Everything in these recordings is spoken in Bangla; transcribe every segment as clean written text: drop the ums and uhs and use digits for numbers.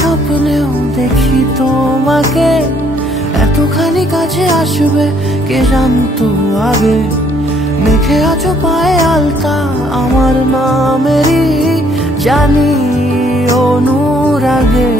স্বপ্নেও দেখি তোমাকে, এতখানি কাছে আসবে কে জানতো আগে। মেখে আছো পায়ে আলতা আমার নামেরই, জানি অনুরাগে।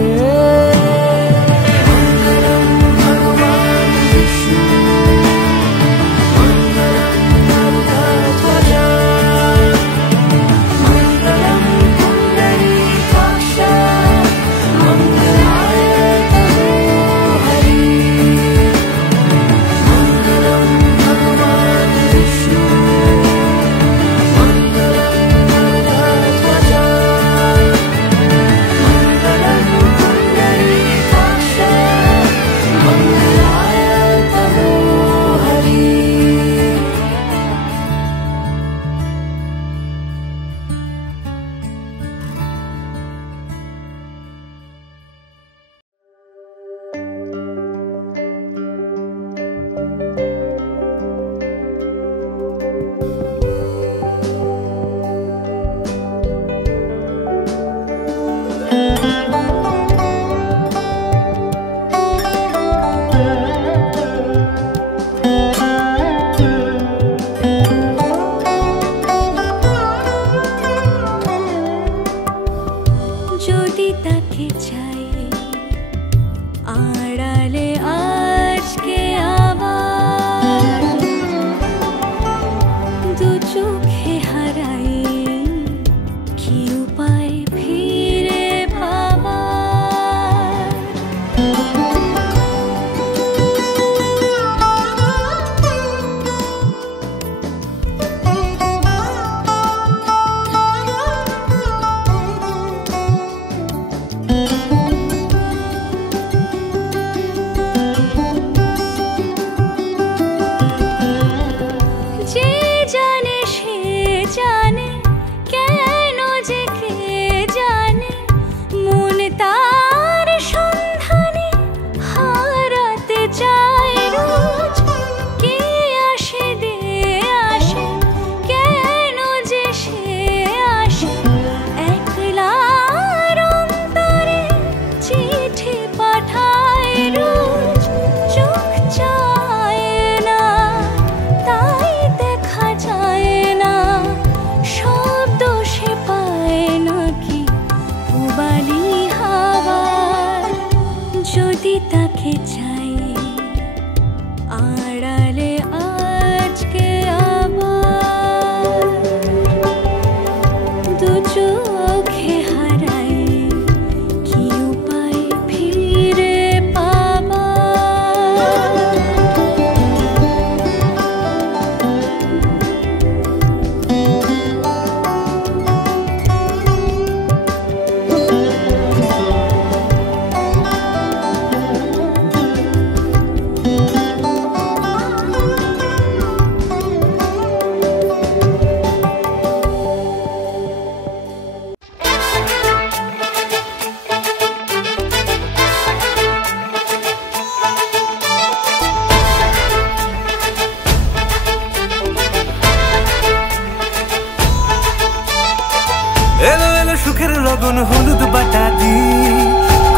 হলুদ বাটা দি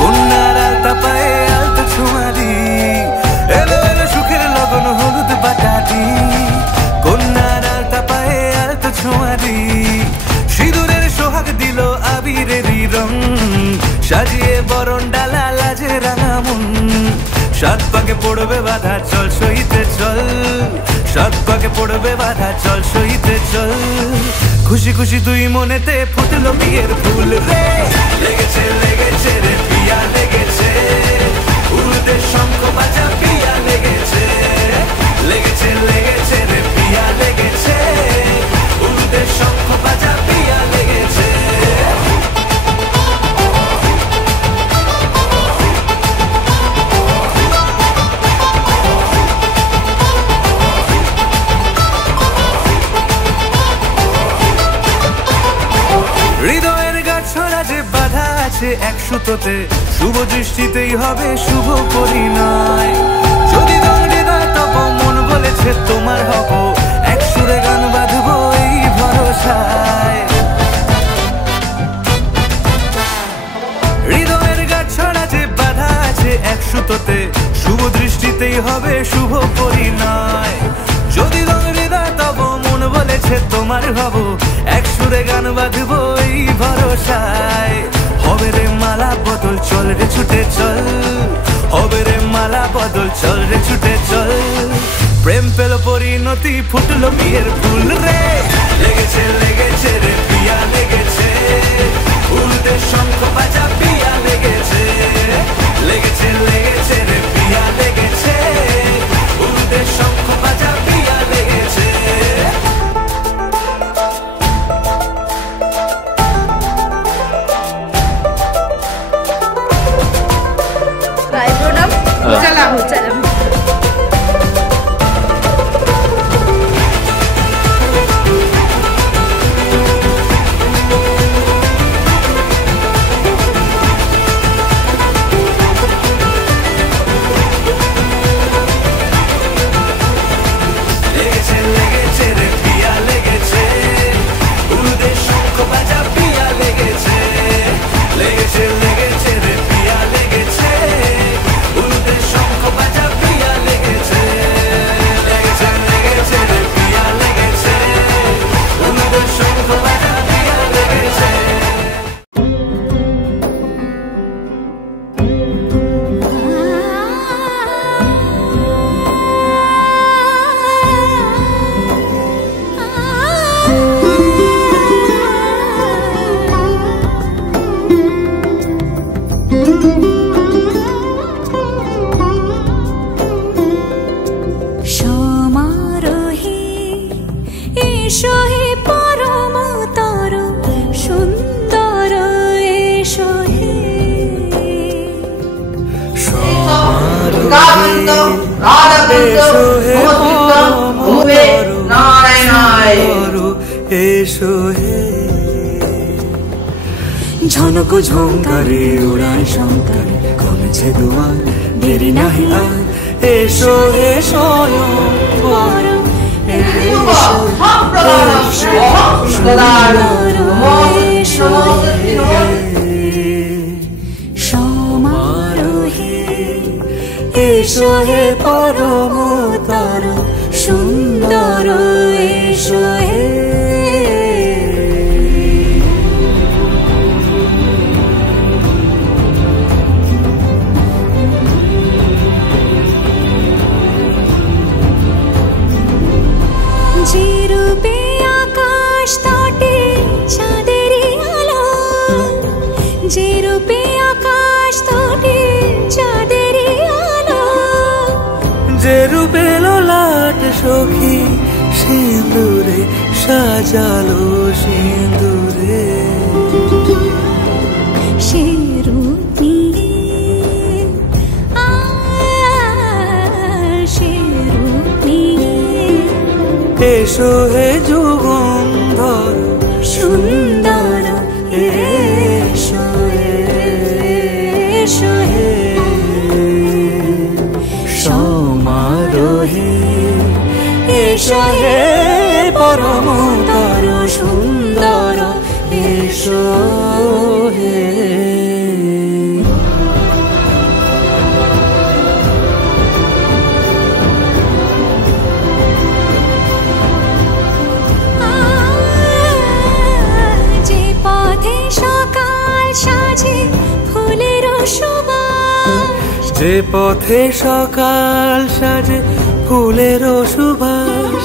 কন্যার আলতা পায়ে আলতা ছোঁয়া দি, এলো এলো সুখের লগন হলুদ বাটা দি কন্যার আলতা পায়ে আলতা ছোঁয়া দি। সিঁদুরের সোহাগ দিল আবিরেরই রং, সাজিয়ে বরণ ডালা লাজে রাঙা মন। সাত পাকে পড়বে বাধা চল সইতে চল, সাত পাকে পড়বে বাধা চল সইতে চল। খুশি খুশি দুই মনেতে ফুটলো বিয়ের ফুল রে, লেগেছে লেগেছে রে পিয়া লেগেছে, উড়তে শঙ্খ বাজা পিয়া লেগেছে, লেগেছে লেগেছে রে পিয়া লেগেছে, উড়তে শঙ্খ বাজা পিয়া লেগেছে। হৃদয়ের গাছড়া যে বাধা আছে এক সুতোতে, শুভ দৃষ্টিতেই হবে শুভ পরিণয়। যদি দণ্ডে নয় তব মন বলেছে তোমার হব, এক সুরে গান বাঁধবো এই ভরসায়। হৃদয়ের গাছ দিতেই হবে শুভ পরিণয়। যদি হৃদয় তব মন বলেছে তোমার হব, এক সুরে গান বাঁধবো এই ভরসায়। হবে রে মালা বদল চল রে ছুটে চল, হবে রে মালা বদল চল রে ছুটে চল। প্রেম পেল পরিণতি ফুটলো বিয়ের ফুল রে, লেগেছে লেগেছে রে পিয়া লেগেছে, উল্টে শঙ্খ বাজা পিয়া লেগেছে, লেগেছে লেগেছে রে পিয়া লেগেছে, উল্টে শঙ্খ বাজা পিয়া লেগেছে। ঝনক ঝঙ্কারে উড়ায় শঙ্কারে কমেছে দুয়ার, দেরি নাহি আর এসো এসো সমারোহে এসো হে পরমতর সুন্দর এসো হে। যে রূপে আকাশ তটে চাঁদেরই আলো, যে রূপে আকাশ তটে চাঁদেরই আলো, যে রূপে ললাট সখী সিঁদুরে সাজালো সিঁদুরে, সে রূপ নিয়ে সে রূপ নিয়ে এসো হে যুগন্ধর সুন্দর এসো এসো হে। সমারোহে এসো হে পরমতর সুন্দর এসো হে। যে পথে সকাল সাজে ফুলের সুবাস,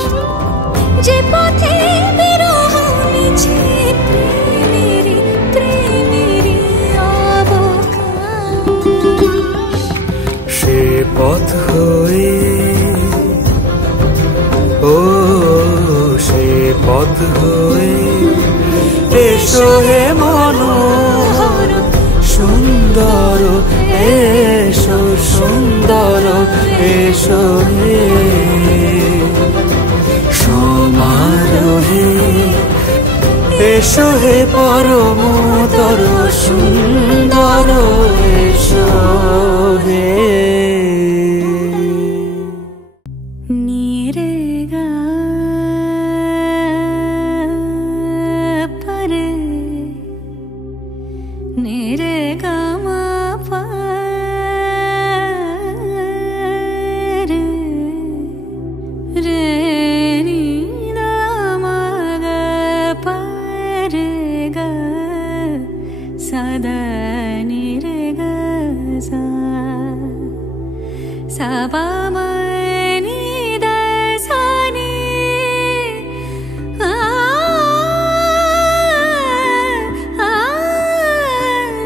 যে পথে বিরহ মিছে প্রেমেরি প্রেমেরি অবকাশ, সে পথ হয়ে ও সে পথ হয়ে এসো হে মনোহর সুন্দর এসো সুন্দর এসো হে। সমারোহে এসো হে পরমতর সুন্দর এসো হে। ni re ga sa sa pa ma ni da sa ni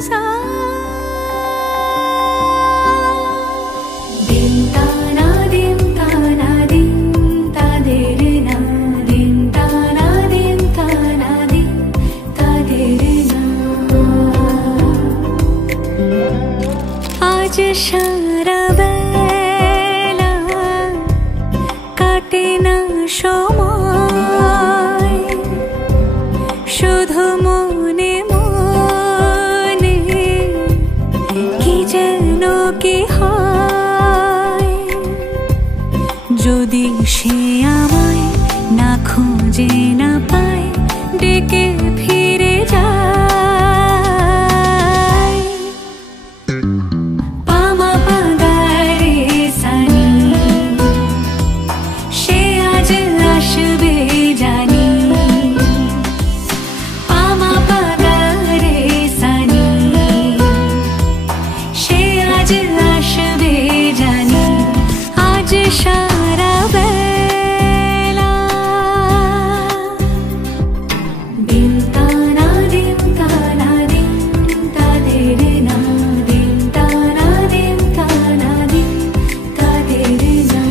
sa din ta na din ta na din ta de re na din ta na din ta na din ta de re na আজ সারা বেলা কাটে না সময় শুধু মনে মনে কি যেন কি হয় যদি সে আমায় না খুঁজে না পায় ডেকে ফিরে যায় পামা পাগারে সানি সে আজ আসবে জানি পামা পাগারে সানি সে আজ আসবে জানি আজ সারা বেলা দিন তা না দিন তা না দিন তা দে রে না দিন তা না দিন তা না দিন তা দে রে না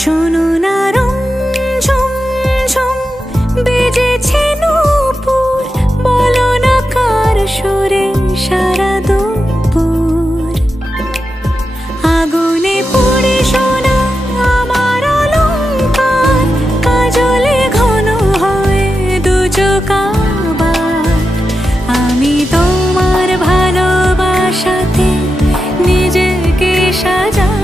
শোনো না রঞ্ঝম ঝম বেজেছে নূপুর বলো না কার সুরে সারা দুপুর আগুনে পুড়ে সোনা আমার অলংকার কাজলে ঘন হয় দু চোখ আবার আমি তোমার ভালোবাসাতে নিজেকে সাজাই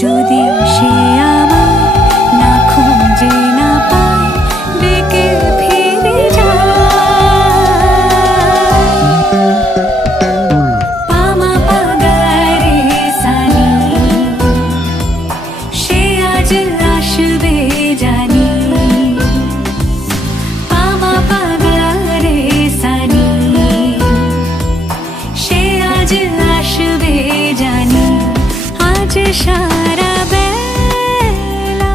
যদি সে আমায় না খুঁজে না পায় ডেকে ফিরে যায় পামা পাগারে সানি সে আজ আসবে জানি পামা পাগারে সানি সে আজ আসবে জানি আজ সারা বেলা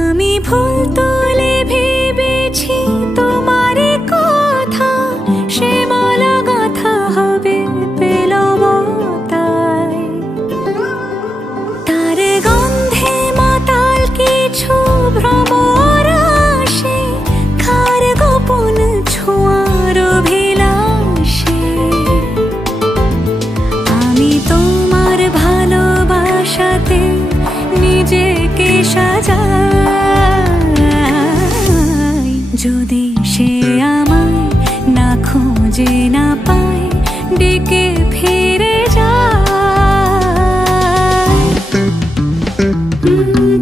আমি ভুল তোলে ভেবেছি তোমার কথা সে মালা গাথা হবে পেলব তাই তার গন্ধে মাতাল কিছু ভ্রমর আসে কার গোপন ছোঁয়ার অভিলাষে আমি তোমার ভালোবাসাতে নিজেকে সাজাই যদি সে আমায় না খুঁজে না পায় ডেকে ফিরে যায়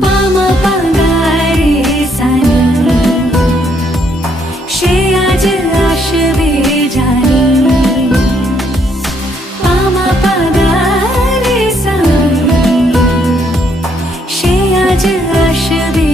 পামা পাগারে সানি সে আজ আসবে জানি পামা পাগারে সানি সে আজ আসবে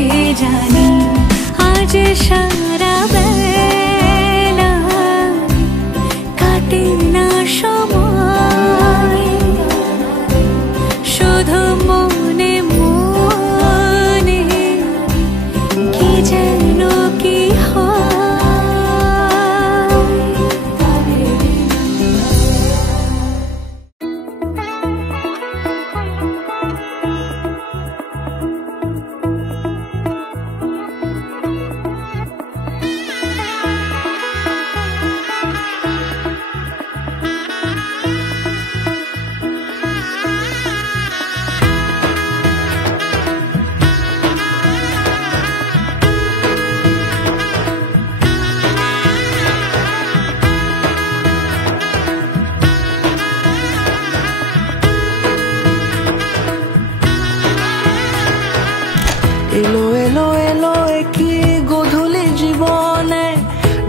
এলো এলো এলো একই গধূলি জীবনে,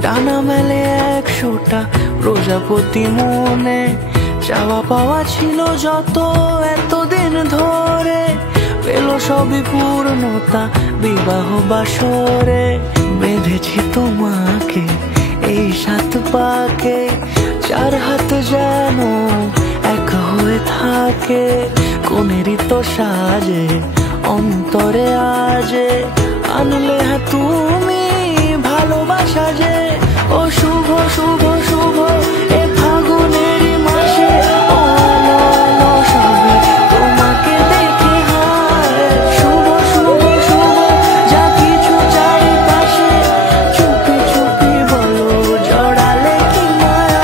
ডানা মেলে 100টা প্রজাপতি মনে। চাওয়া পাওয়া ছিল যত এতদিন ধরে, পেল সবই পূর্ণতা বিবাহ বাসরে। বেঁধেছি তোমাকে এই 7 পাকে, 4 হাত যেন এক হয়ে থাকে। কোনেরই তো সাজে অন্তরে আজে, আনলে হ্যাঁ তুমি ভালোবাসা যে। ও শুভ শুভ শুভ এ ফাগুনেরই মাসে, ও আলো আলো সবে তোমাকে দেখে হায়। শুভ শুভ শুভ যা কিছু চারিপাশে, চুপি চুপি বলো জড়ালে কি মায়া।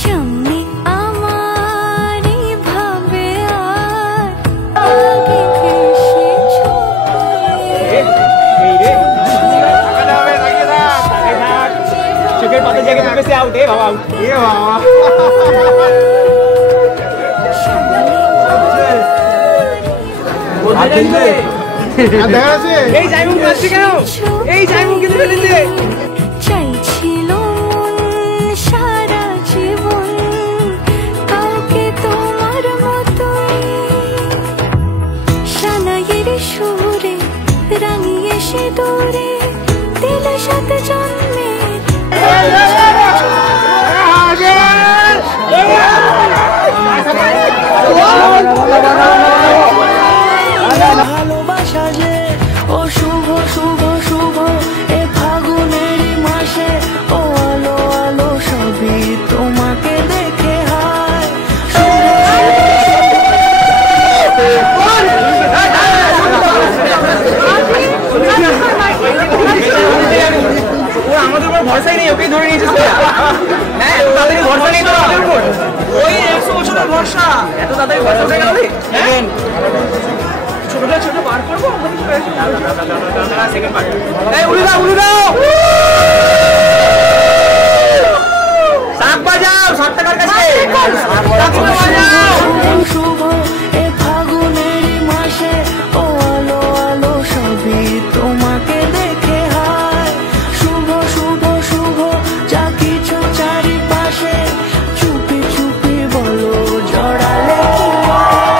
সামনে আমার ভাবে আর আগে এসেছো চোখের পাতা জায়গায় পেছে আউট এ বাবা আউট এ বাবা দেখা আছে এই জাইমুক মারছে কেন এই জাইমুক কিন্তু ফেলেছে চাইছিল সারা জীবন কাউকে তোমার মতোই সানাইয়ের সুরে রাঙিয়ে সে দূরে দিলে 7 জন্মের ভালোবাসা যে। ও শুভ শুভ শুভ এ ফাগুনেরই মাসে, ও আলো আলো সবই তোমাকে দেখে হায়। আমাদের উপর ভরসাই নেই, ওকে ধরে নিয়েছিস হ্যাঁ তাদের ভরসা নেই তো আমাদের উপর। ওই 100 বছরের ভরসা এত তাড়াতাড়ি ভরসা উঠে গেল ছোটটা ছোট পার করবো সেকেন্ড পার্ট উড়ে দাও উড়ে দাও শাক বাজাও 7 টাকার কাছে শুভ এ ফাগুনেরই মাসে, ও আলো আলো সবই তোমাকে দেখে হায়। শুভ শুভ শুভ যা কিছু চারিপাশে, চুপি চুপি বলো জড়ালে কি মায়া।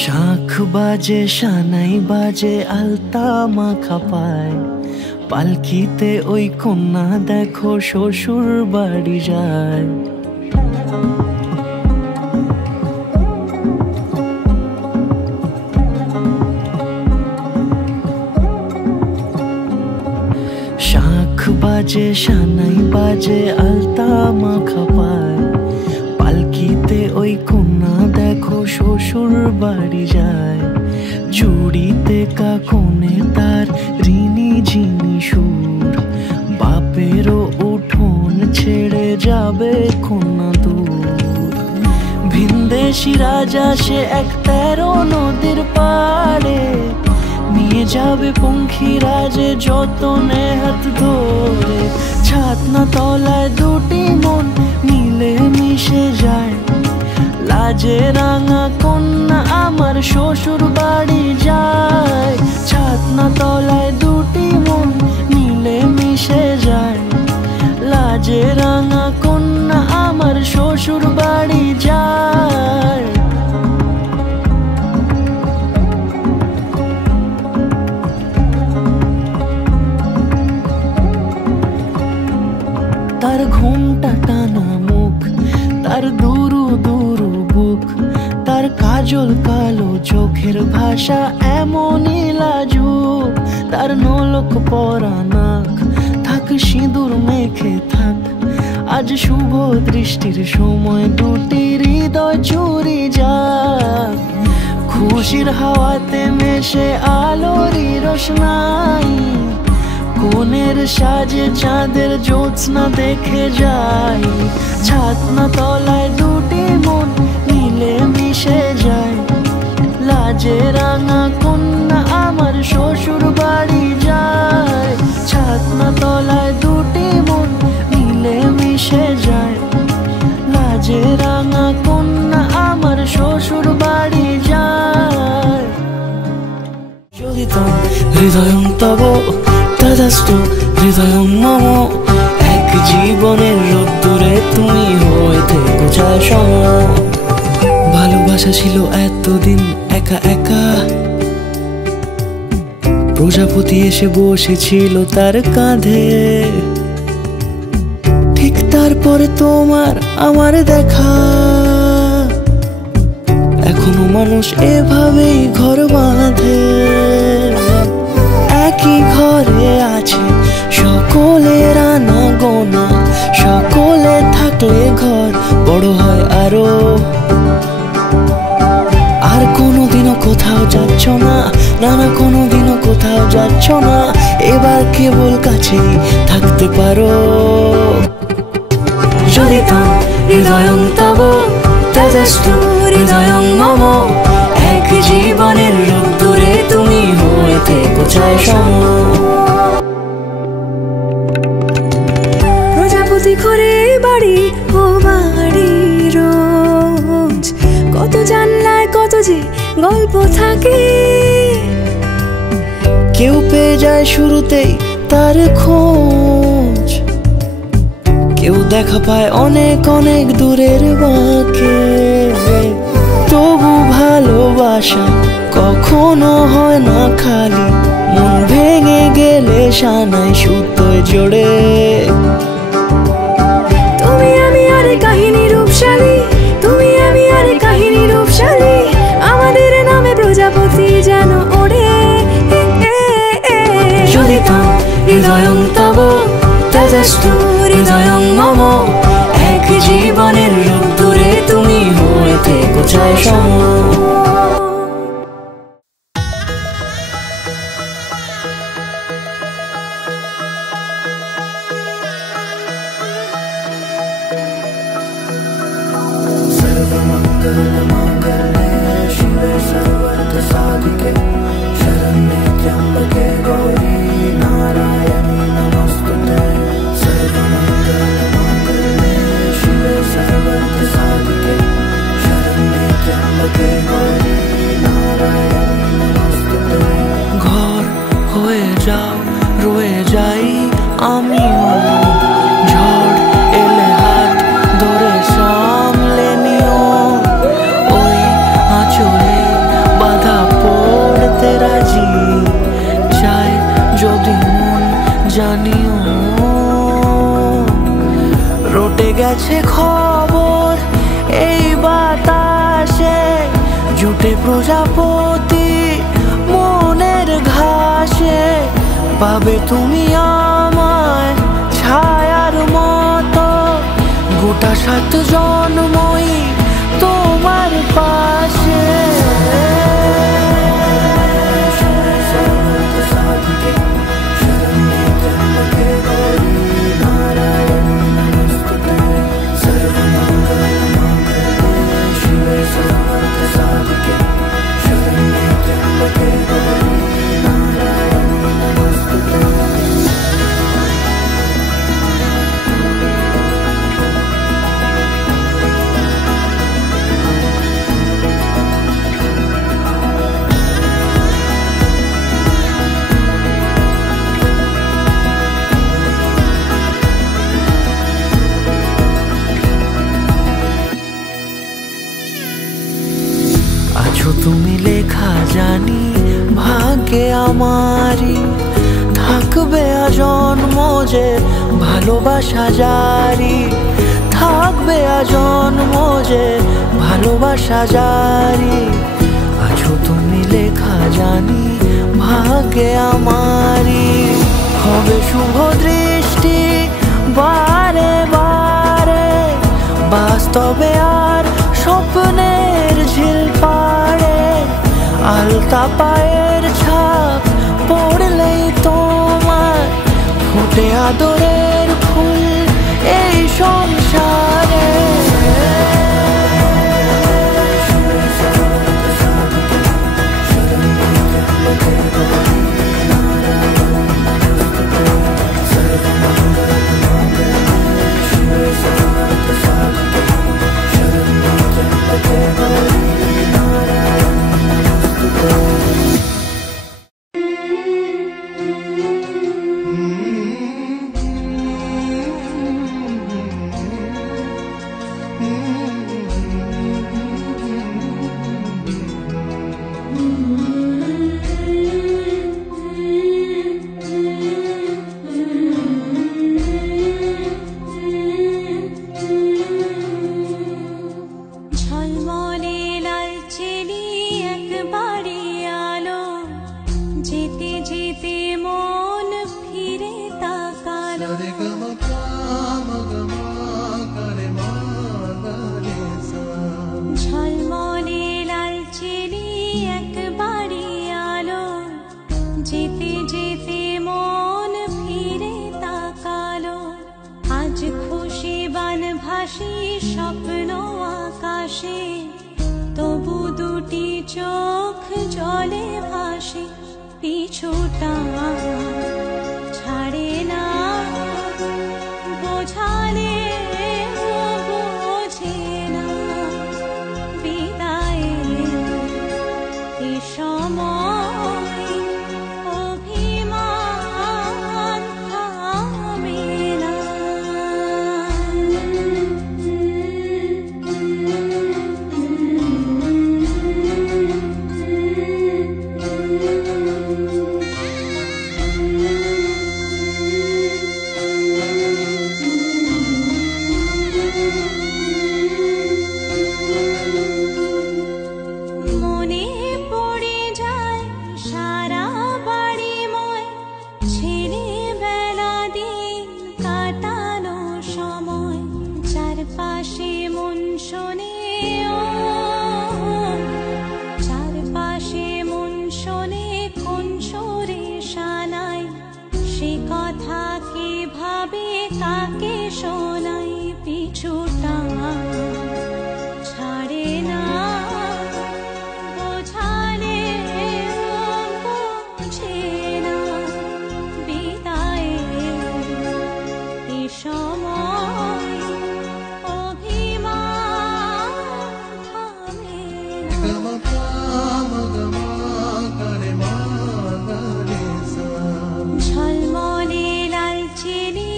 শাঁখ বাজে সানাই বাজে আলতা মাখা পায়, পালকিতে ওই কন্যা দেখো শ্বশুর বাড়ি যায়। শাঁখ বাজে সানাই বাজে আলতা মাখা পায়, পালকিতে ওই কন্যা দেখো শ্বশুর বাড়ি যায়। জুড়িতে কাকনে তার ঋণী ঝিনি সুর, বাপেরও উঠোন ছেড়ে যাবে কন্যা দূর। ভিনদেশি রাজা সে 13 নদীর পাড়ে, নিয়ে যাবে পঙ্খী রাজে যতনে হাত ধরে। ছাতনা তলায় 2টি মন মিলে মিশে যায়, লাজে রাঙা কন্যা আমার শ্বশুর বাড়ি যায়। ছাতনা তলায় 2টি মন মিলে মিশে যায়, লাজে রাঙা কন্যা আমার শ্বশুর বাড়ি যায়। তার ঘুমটা টানা মুখ, তার দুরু দুরু বুক, তার কাজল কালো চোখের ভাষা এমনই লাজুক, তার নোলক পরা নাক, থাক সিঁদুর মেখে থাক, আজ শুভ দৃষ্টির সময় দুটি হৃদয় চুরি যাক, খুশির হাওয়াতে মেশে আলোরই রোশনাই, কোণের সাজে চাঁদের জ্যোৎস্না দেখে যাই, ছাতনা তলায় দুটি মন মিলে মিশে যায়, লাজে রাঙা কন্যা আমার শ্বশুর বাড়ি যায়, ছাতনা তলায় দুটি মন মিলে মিশে যায়, লাজে রাঙা কন্যা আমার শ্বশুর বাড়ি যায়। চলিতম হৃদয়ং তব তদাস্তু হৃদয়ং মম, এক জীবনের রোদ্দুরে তুমি হয়ে থেকো চায় সম, ভালোবাসা ছিল এতদিন একা একা, প্রজাপতি এসে বসেছিল তার কাঁধে, ঠিক তারপরে তোমার আমার দেখা, এখনো মানুষ এভাবেই ঘর বাঁধে, একই ঘরে আছে সকলের আনা গোনা, সকলে থাকলে ঘর বড় হয় আরো, আর কোনোদিনও কোথাও যাচ্ছ না, না না কোনোদিনও কোথাও যাচ্ছ না, এবার কেবল কাছেই থাকতে পারো। যদি তো হৃদয়ং তব তদস্তু হৃদয়ং মম, এক জীবনের রোদ্দুরে তুমি হয়ে থেকো চায় সম। প্রজাপতি ঘরে বাড়ি ও বাড়ি রোজ, কত জানলায় কত যে গল্প থাকে, কেউ পেয়ে যায় শুরুতেই তার খোঁজ, কেউ দেখা পায় অনেক অনেক দূরের বাঁকে, তবু ভালোবাসা কখনো হয় না খালি, মন ভেঙে গেলে সানাই সুতোয় জোড়ে, তুমি আমি আর কাহিনী রূপশালী, তুমি আমি আর কাহিনী রূপশালী, আমাদের নামে প্রজাপতি যেন ওড়ে। যদি তো হৃদয়ং তব তদস্তু হৃদয়ং মম, এক জীবনের রোদ্দুরে তুমি হয়ে থেকো চায় সম। ঘর হয়ে যাও রয়ে যাই আমিও, ঝড় এলে হাত ধরে সামলে নিও, ওই আঁচলে বাধা পড়তে রাজি, চাই যদি মন জানিও, রটে গেছে খবর এই বাতাসে, জুটে প্রজাপতি মনের ঘাসে, পাবে তুমি আমায় ছায়ার মতো, গোটা 7 জন্মই তোমার পাশে। তুমি লেখা জানি ভাগ্যে আমারই, থাকবে আজন্ম যে ভাই ভালোবাসা জারি থাকবে আজন্ম যে ভালোবাসা জারি আছো তুমি লেখা জানি ভাগ্যে আমারি হবে শুভ দৃষ্টি বারে বারে বাস্তবে আর স্বপ্নের ঝিল পাড়ে আলতা পায়ের ছাপ পড়লেই তোমার ফুটে আদরের ফুল এই সংসারে স্বপ্ন আকাশে তবু দুটি চোখ জলে ভাসে পিছুটা ছাড়ে না বোঝালে বোঝে না বিদায়ে এ সময় অভিমান থামে না। কাকে শোনাই পিছুটা ছাড়ে না বোঝালে বোঝে না বিদায়ে এ সময় অভিমান থামে না। ঝলমলে লালচেরি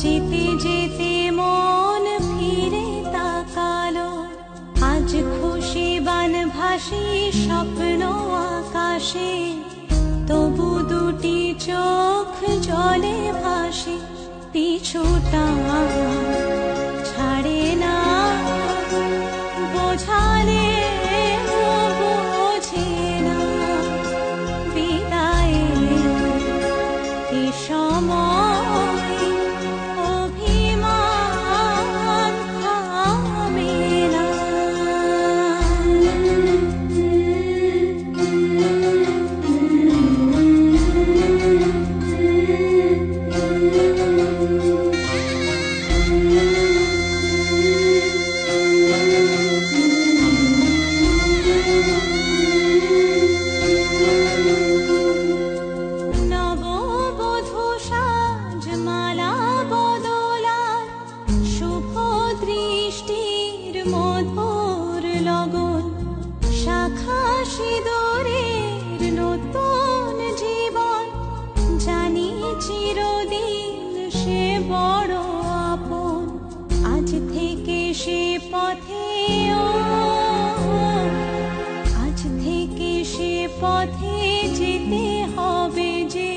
যেতে যেতে মন ফিরে তাকালো আজ খুশি বান ভাসি স্বপ্ন আকাশে তবু দুটি চোখ জলে ভাসে পিছুটা ছাড়ে না বোঝালে বোঝে না বিদায়ে এ সময় পথে যেতে হবে যে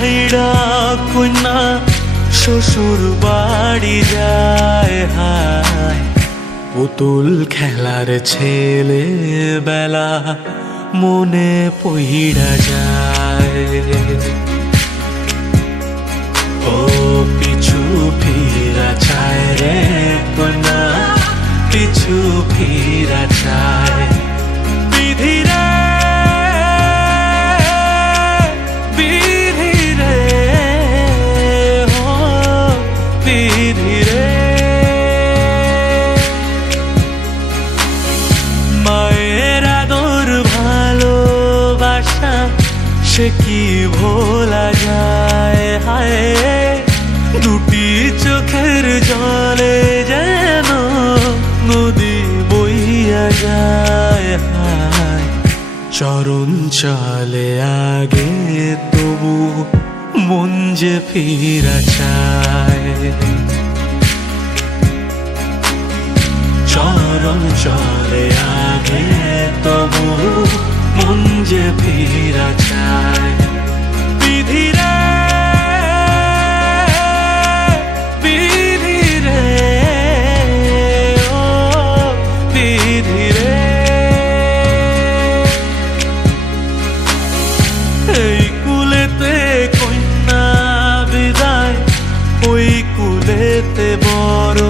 ছাইড়া কন্যা শ্বশুর বাড়ি যায় হায় পুতুল খেলার ছেলে বেলা মনে পইড়া যায় ও পিছু ফিরা চায় রে কন্যা পিছু ফিরা চায় বিধি রে বিধি রে ও বিধি রে মায়ের আদর ভালোবাসা সে কি ভোলা যায় হায় দুটি চোখের জলে যেন নদী বইয়া যায় হায় চরণ চলে আগে তবু মন যে ফিরা চায় চরণ চলে আগে তবু মন যে ফিরা চায় বিধি রে বিধি রে ও বিধি রে এই কুলেতে কন্যা বিদায় ওই কুলেতে বড়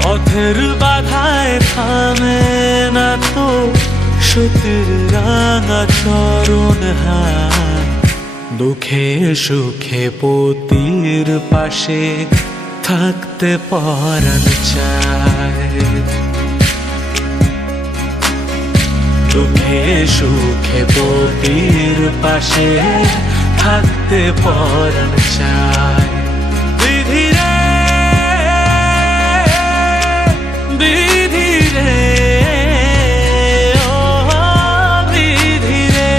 পথের বাধায় থামে না তো সতীর রাঙা চরণ হায় দুঃখে সুখে পতির পাশে থাকতে পরাণ চায় দুঃখে সুখে পতির পাশে থাকতে পরাণ চায় বিধি রে বিধি রে ও বিধি রে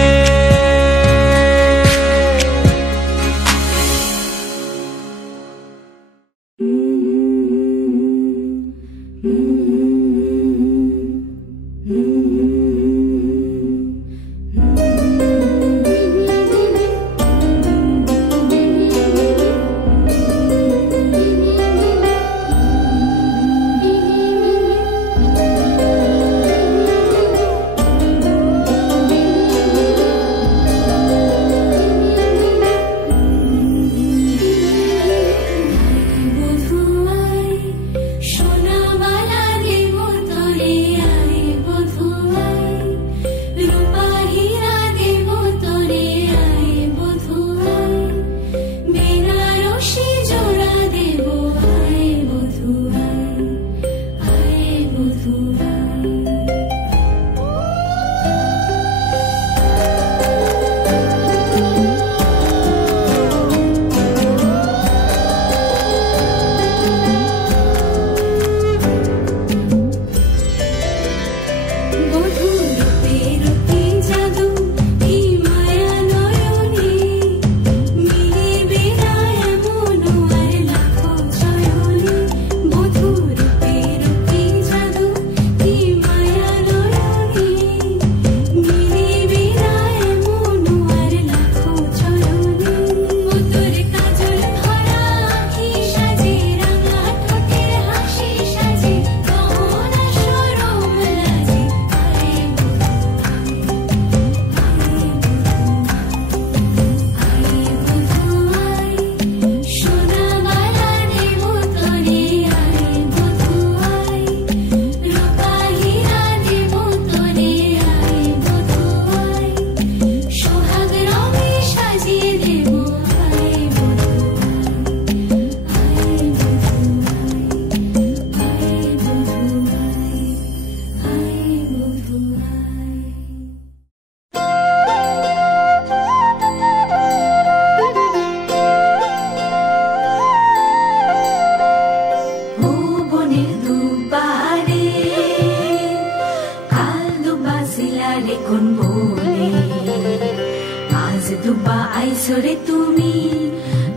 আইসরে তুমি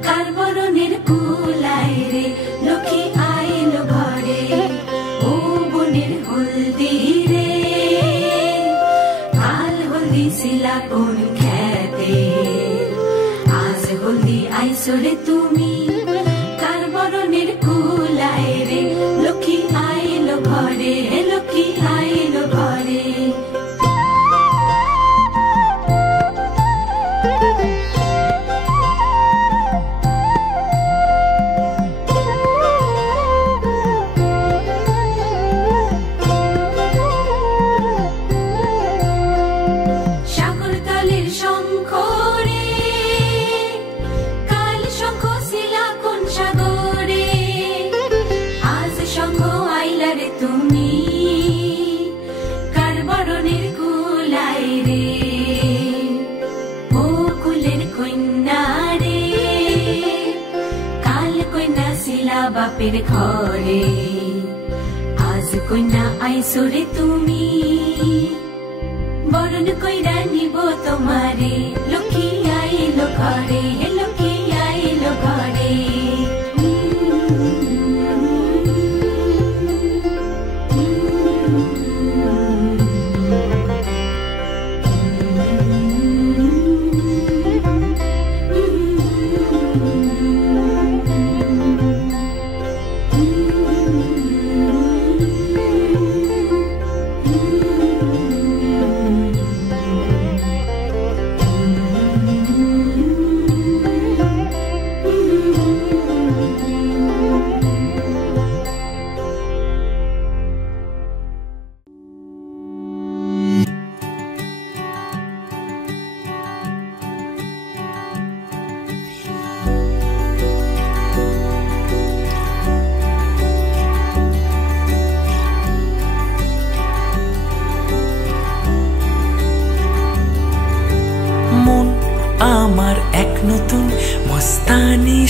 কার বরণের কুলায় রে লক্ষ্মী আইল ঘরে ও বনের হলদি রে কাল হলদি শিলা কোন খেতে আইসরে তুমি কার বরণের কুলায় রে লক্ষ্মী আইলো ঘরে লক্ষ্মী আইলো ঘরে বাপের ঘরে আজ কন্যা আইসরে তুমি বরণ কইরা নিব তোমারে লক্ষ্মী আইলো ঘরে লক্ষ্মী আইলো ঘরে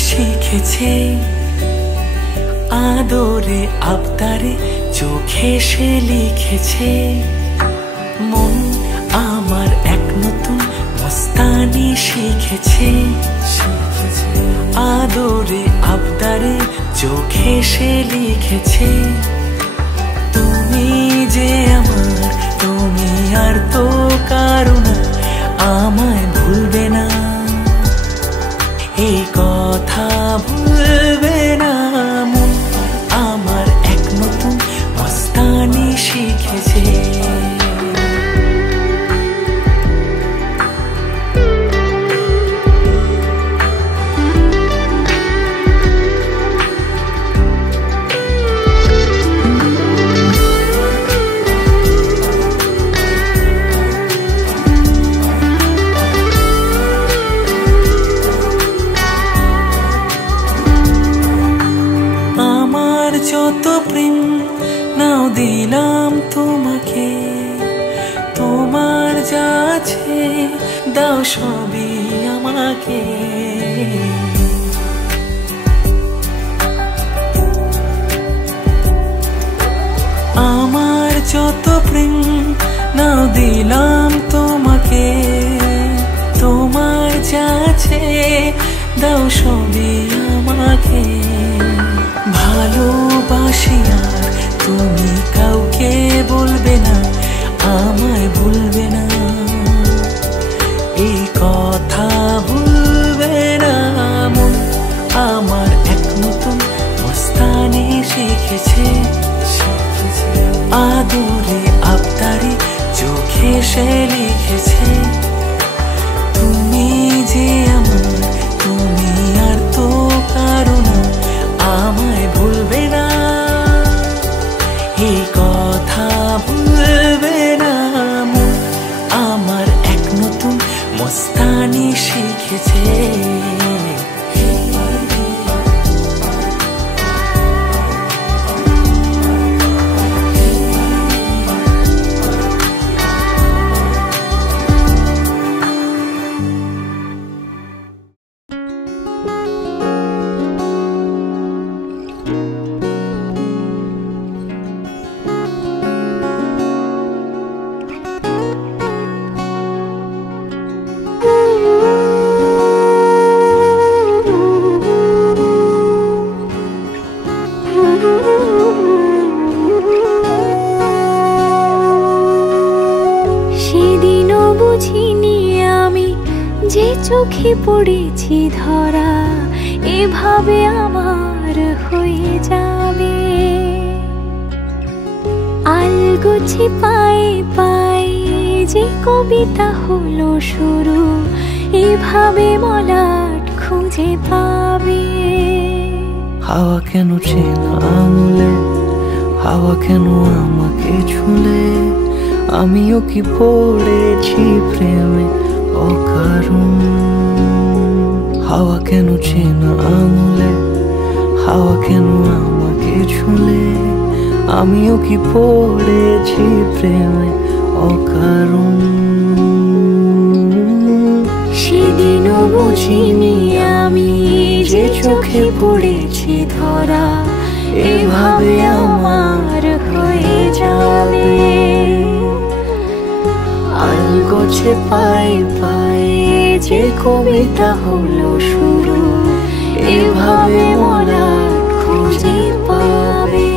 শিখেছে আদরে আবদারে চোখে সে লিখেছে মন আমার এক নতুন মস্তানি শিখেছে আদরে আবদারে চোখে সে লিখেছে তুমি যে আমার তুমি আর তো কারো না আমায় ভুলবে না এই কথা ভুলবে না মন আমার এক নতুন মস্তানি শিখেছে যত প্রেম নাও দিলাম তোমাকে তোমার যা আছে দাও সবই আমাকে আমার যত প্রেম নাও দিলাম তোমাকে তোমার যা আছে দাও সবই আমাকে ভালোবাসি আর তুমি কাউকে বলবে না আমায় ভুলবে না এই কথা ভুলবে না মন আমার এক নতুন মস্তানি শিখেছে আদরে আবদারে চোখে সে লিখেছে তুমি যে আমার তুমি আর তো কারো না আমায় ভুলবে না এই কথা ভুলবে না মন আমার এক নতুন মস্তানি শিখেছে চোখে পড়েছি ধরা, এভাবে আমার হয়ে যাবে। আলগোছে পায়ে পায়ে যে কবিতা হলো শুরু, এভাবে মলাট খুঁজে পাবে। হাওয়া কেন চেনা আঙুলে, হাওয়া কেন আমাকে ছুলে, আমিও কি পড়েছি প্রেমে অকারণ। হাওয়া কেন চেনা আঙুলে, হাওয়া কেন আমাকে ছুলে, আমিও কি পড়েছি প্রেমে অকারণ। সেদিনও বুঝিনি আমি যে চোখে পড়েছি ধরা, এভাবে আমার হয়ে যাবে। আলগোছে পায়ে পায়ে যে কবিতা হলো শুরু, এভাবে মলাট খুঁজে পাবে।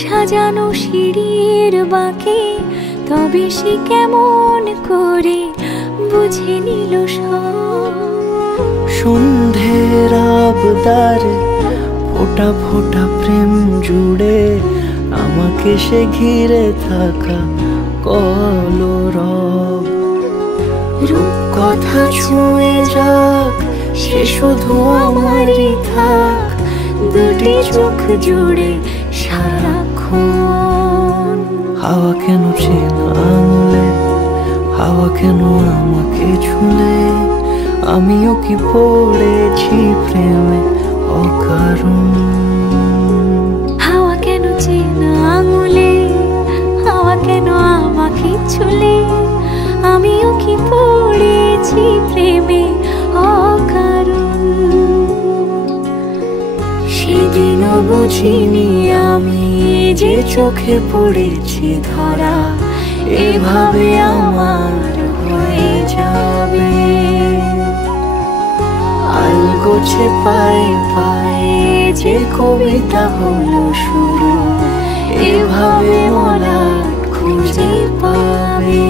সাজানো সিঁড়ির বাঁকে, তবে সে কেমন করে বুঝে নিল সব। সন্ধ্যের আবদারে ফোঁটা ফোঁটা প্রেম জুড়ে, আমাকে সে ঘিরে থাকা কলরব। রূপকথা ছুঁয়ে যাক, সে শুধু আমারই থাক, দুটি চোখ জুড়ে সারাক্ষণ। হাওয়া কেন চেনা আঙুলে, হাওয়া কেন আমাকে ছুলে, আমিও কি পড়েছি প্রেমে অকারণ। হাওয়া কেন চেনা আঙুলে, হাওয়া কেন আমাকে ছুলে, আমিও কি পড়েছি প্রেমে অকারণ। সেদিনও বুঝিনি আমি যে চোখে পড়েছি ধরা, এভাবে আমার হয়ে যাবে। আলগোছে পায়ে পায়ে যে কবিতা হলো শুরু, এভাবে মলাট খুঁজে পাবে।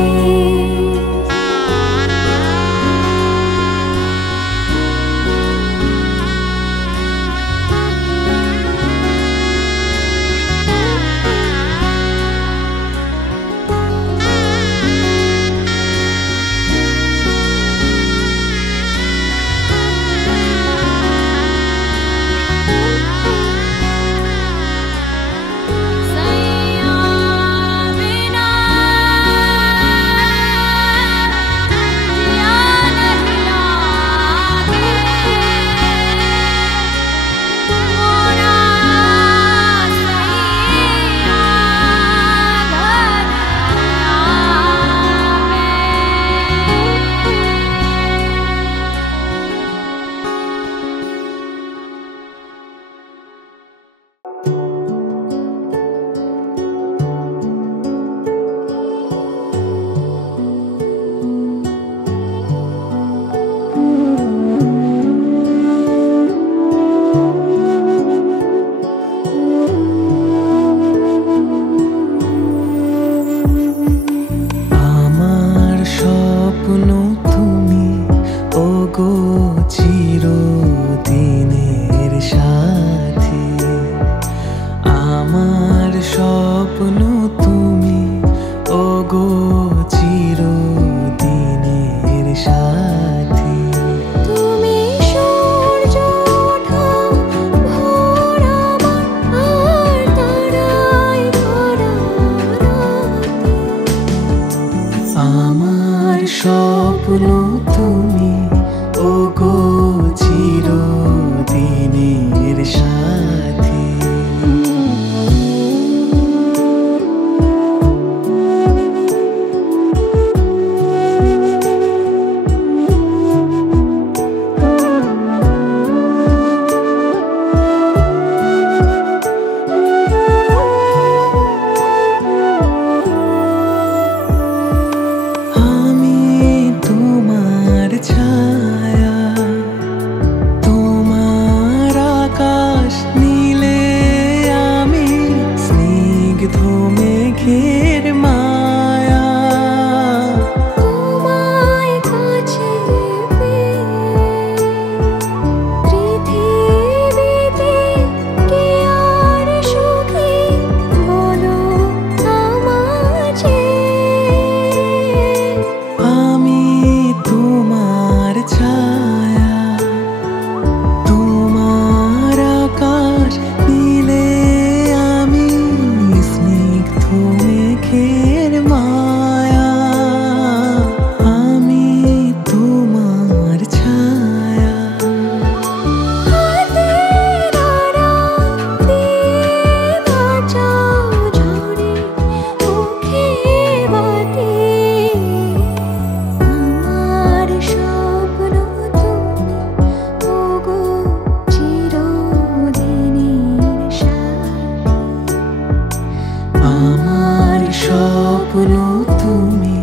স্বপ্ন তুমি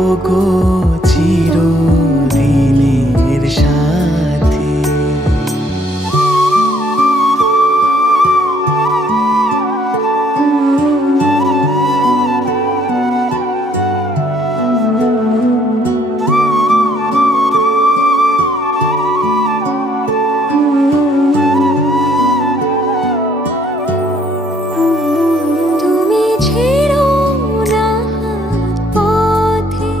ওগো চিরদিনের সাথী। তুমি ছেড়ো না হাত পথে,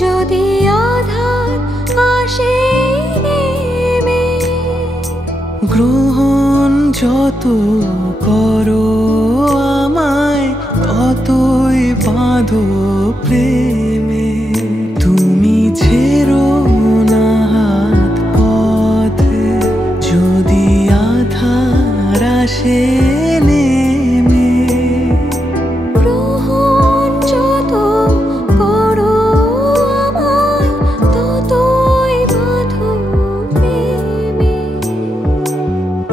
যদি আধার আসে নেমে। গ্রহণ যত করো আমায় ততই বাঁধো প্রেমে। তুমি ছেড়ো না হাত পথে, যদি আধার আসে নেমে। গ্রহণ যত করো আমায় ততই বাঁধো প্রেমে।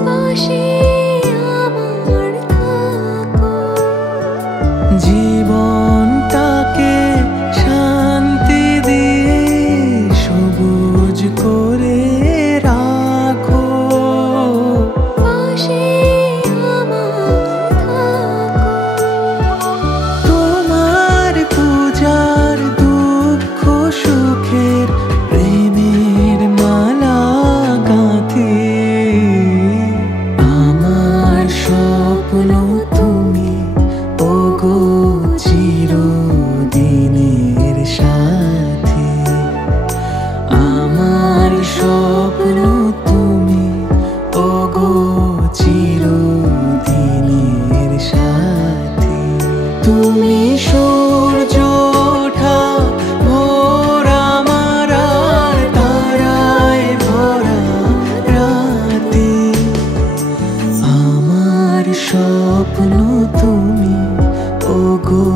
পাশে আমার থাকো, জীবনটাকে শান্তি দিয়ে সবুজ করে রাখো। পাশে আমার থাকো। তোমার পূজার দুঃখ সুখের প্রেমের মালা গাঁথি। আমার স্বপ্ন তুমি ওগো চিরদিনের সাথী। আমার স্বপ্ন তুমি ওগো চিরদিনের সাথী। তুমি সূর্য ওঠা ভোর আমার আর তারায় ভরা রাতে। আমার স্বপ্ন তুমি ওগো